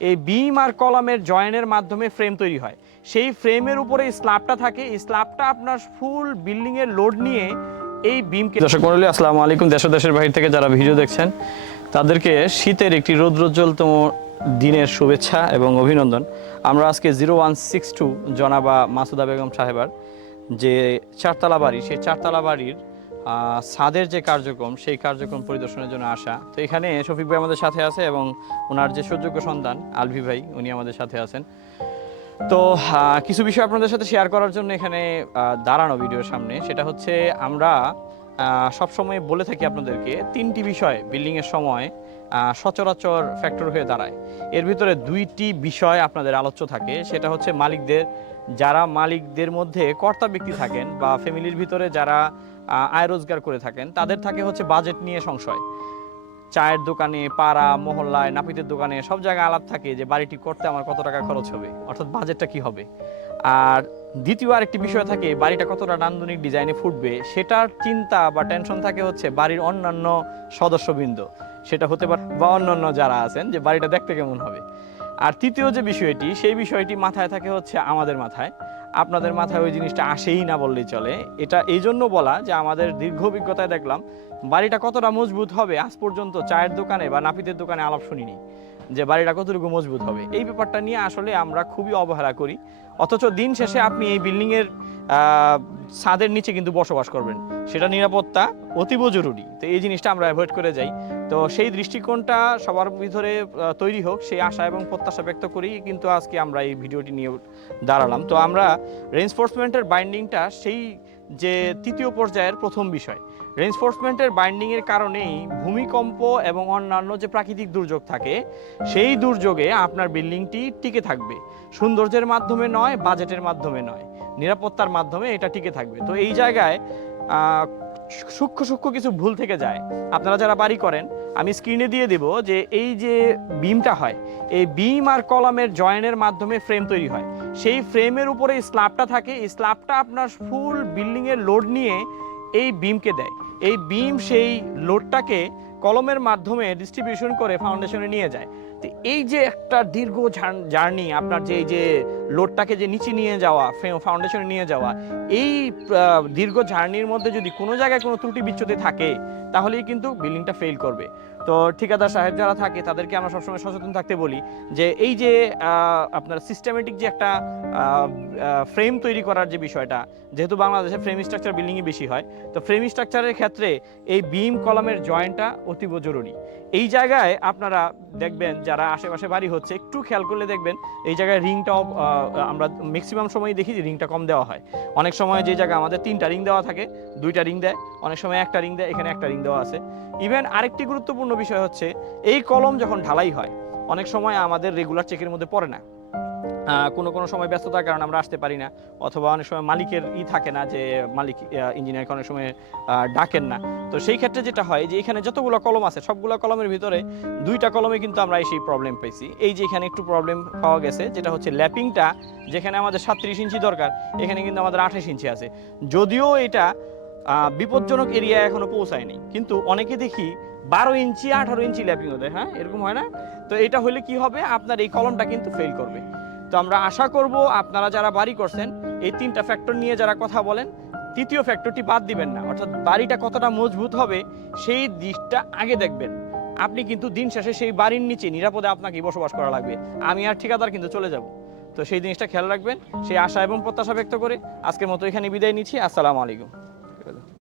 এই বিম আর কলামের জয়েনের মাধ্যমে ফ্রেম তৈরি হয়। সেই ফ্রেমের উপরে স্ল্যাবটা থাকে, এই স্ল্যাবটা আপনার ফুল বিল্ডিংয়ের লোড নিয়ে এই বিমকে। দর্শক মণ্ডলী, আসসালামু আলাইকুম। দেশ ও দেশের বাইরে থেকে যারা ভিডিও দেখছেন তাদেরকে শীতের একটি রৌদ্রোজ্জ্বলতম দিনের শুভেচ্ছা এবং অভিনন্দন। আমরা আজকে 0162 জনাবা মাসুদা বেগম সাহেবার যে চারতলা বাড়ি, সেই চারতলা বাড়ির ছাদের যে কার্যক্রম, সেই কার্যক্রম পরিদর্শনের জন্য আসা। তো এখানে শফিক ভাই আমাদের সাথে আছে এবং ওনার যে সুযোগ্য সন্তান আলভি ভাই, উনি আমাদের সাথে আছেন। তো কিছু বিষয় আপনাদের সাথে শেয়ার করার জন্য এখানে দাঁড়ানো ভিডিওর সামনে। সেটা হচ্ছে আমরা সবসময় বলে থাকি আপনাদেরকে তিনটি বিষয় বিল্ডিংয়ের সময় সচরাচর ফ্যাক্টর হয়ে দাঁড়ায়। এর ভিতরে দুইটি বিষয় আপনাদের আলোচ্য থাকে। সেটা হচ্ছে যারা মালিকদের মধ্যে কর্তা ব্যক্তি থাকেন বা ফ্যামিলির ভিতরে যারা আয় রোজগার করে থাকেন, তাদের থাকে হচ্ছে বাজেট নিয়ে সংশয়। চায়ের দোকানে, পাড়া মহল্লায়, নাপিতের দোকানে সব জায়গায় আলাপ থাকে যে বাড়িটি করতে আমার কত টাকা খরচ হবে, অর্থাৎ বাজেটটা কি হবে। আর দ্বিতীয় আরেকটি বিষয় থাকে বাড়িটা কতটা নান্দনিক ডিজাইনে ফুটবে, সেটার চিন্তা বা টেনশন থাকে হচ্ছে বাড়ির অন্যান্য সদস্যবৃন্দ, সেটা হতে পারে বা অন্যান্য যারা আছেন যে বাড়িটা দেখতে কেমন হবে। আর তৃতীয় যে বিষয়টি, সেই বিষয়টি মাথায় থাকে হচ্ছে আমাদের মাথায়। আপনাদের মাথায় ওই জিনিসটা আসেই না বললেই চলে। এটা এই জন্য বলা যে আমাদের দীর্ঘ অভিজ্ঞতায় দেখলাম বাড়িটা কতটা মজবুত হবে আজ পর্যন্ত চায়ের দোকানে বা নাপিতের দোকানে আলাপ শুনিনি যে বাড়িটা কতটুকু মজবুত হবে। এই ব্যাপারটা নিয়ে আসলে আমরা খুবই অবহেলা করি, অথচ দিন শেষে আপনি এই বিল্ডিংয়ের ছাদের নিচে কিন্তু বসবাস করবেন, সেটা নিরাপত্তা অতীব জরুরি। তো এই জিনিসটা আমরা অ্যাভয়েড করে যাই। তো সেই দৃষ্টিকোণটা সবার ভিতরে তৈরি হোক, সেই আশা এবং প্রত্যাশা ব্যক্ত করি কিন্তু আজকে আমরা এই ভিডিওটি নিয়ে দাঁড়ালাম। তো আমরা রেইনফোর্সমেন্টের বাইন্ডিংটা সেই যে তৃতীয় পর্যায়ের প্রথম বিষয়। রেইনফোর্সমেন্টের বাইন্ডিংয়ের কারণেই ভূমিকম্প এবং অন্যান্য যে প্রাকৃতিক দুর্যোগ থাকে, সেই দুর্যোগে আপনার বিল্ডিংটি টিকে থাকবে। সৌন্দর্যের মাধ্যমে নয়, বাজেটের মাধ্যমে নয়, নিরাপত্তার মাধ্যমে এটা টিকে থাকবে। তো এই জায়গায় সূক্ষ্ম সূক্ষ্ম কিছু ভুল থেকে যায়। আপনারা যারা বাড়ি করেন, আমি স্ক্রিনে দিয়ে দেব যে এই যে বিমটা হয়, এই বিম আর কলামের জয়েনের মাধ্যমে ফ্রেম তৈরি হয়। সেই ফ্রেমের উপরে স্ল্যাবটা থাকে, এই স্ল্যাবটা আপনার ফুল বিল্ডিংয়ের লোড নিয়ে এই বিমকে দেয়। এই বিম সেই লোডটাকে কলমের মাধ্যমে ডিস্ট্রিবিউশন করে ফাউন্ডেশনে নিয়ে যায়। তো এই যে একটা দীর্ঘ জার্নি, আপনার যে লোডটাকে যে নিচে নিয়ে যাওয়া, ফাউন্ডেশনে নিয়ে যাওয়া, এই দীর্ঘ জার্নির মধ্যে যদি কোনো জায়গায় কোনো ত্রুটি বিচ্যুতি থাকে, তাহলেই কিন্তু বিল্ডিংটা ফেল করবে। তো ঠিকাদার সাহেব যারা থাকে তাদেরকে আমরা সবসময় সচেতন থাকতে বলি যে এই যে আপনার সিস্টেমেটিক যে একটা ফ্রেম তৈরি করার যে বিষয়টা, যেহেতু বাংলাদেশে ফ্রেম স্ট্রাকচার বিল্ডিংই বেশি হয়, তো ফ্রেম স্ট্রাকচারের ক্ষেত্রে এই বিম কলামের জয়েন্টটা অতীব জরুরি। এই জায়গায় আপনারা দেখবেন যারা আশেপাশে বাড়ি হচ্ছে, একটু খেয়াল করলে দেখবেন এই জায়গায় রিংটাও আমরা ম্যাক্সিমাম সময় দেখি যে রিংটা কম দেওয়া হয়। অনেক সময় যে জায়গায় আমাদের 3টা রিং দেওয়া থাকে, 2টা রিং দেয়, অনেক সময় 1টা রিং দেয়, এখানে 1টা রিং দেওয়া আছে। ইভেন আরেকটি গুরুত্বপূর্ণ বিষয় হচ্ছে এই কলম যখন ঢালাই হয়, অনেক সময় আমাদের রেগুলার চেকের মধ্যে পড়ে না। কোনো সময় ব্যস্ততার কারণে আমরা আসতে পারি না, অথবা অনেক সময় মালিকের থাকে না, যে মালিক ইঞ্জিনিয়ারকে অনেক সময় ডাকেন না। তো সেই ক্ষেত্রে যেটা হয় যে এখানে যতগুলো কলম আছে, সবগুলো কলমের ভিতরে 2টা কলমে কিন্তু আমরা সেই প্রবলেম পাইছি। এই যে এখানে একটু প্রবলেম পাওয়া গেছে, যেটা হচ্ছে ল্যাপিংটা, যেখানে আমাদের 37 ইঞ্চি দরকার, এখানে কিন্তু আমাদের 28 ইঞ্চি আছে। যদিও এটা বিপজ্জনক এরিয়া এখনো পৌঁছায়নি, কিন্তু অনেকে দেখি 12 ইঞ্চি 18 ইঞ্চি ল্যাপিং হতে, হ্যাঁ এরকম হয় না? তো এটা হলে কি হবে, আপনার এই কলমটা কিন্তু ফেল করবে। তো আমরা আশা করব আপনারা যারা বাড়ি করছেন, এই 3টা ফ্যাক্টর নিয়ে যারা কথা বলেন, তৃতীয় ফ্যাক্টরটি বাদ দিবেন না, অর্থাৎ বাড়িটা কতটা মজবুত হবে সেই দিকটা আগে দেখবেন। আপনি কিন্তু দিন শেষে সেই বাড়ির নিচে নিরাপদে আপনাকে বসবাস করা লাগবে, আমি আর ঠিকাদার কিন্তু চলে যাব। তো সেই জিনিসটা খেয়াল রাখবেন, সেই আশা এবং প্রত্যাশা ব্যক্ত করে আজকের মতো এখানে বিদায় নিচ্ছি। আসসালামু আলাইকুম।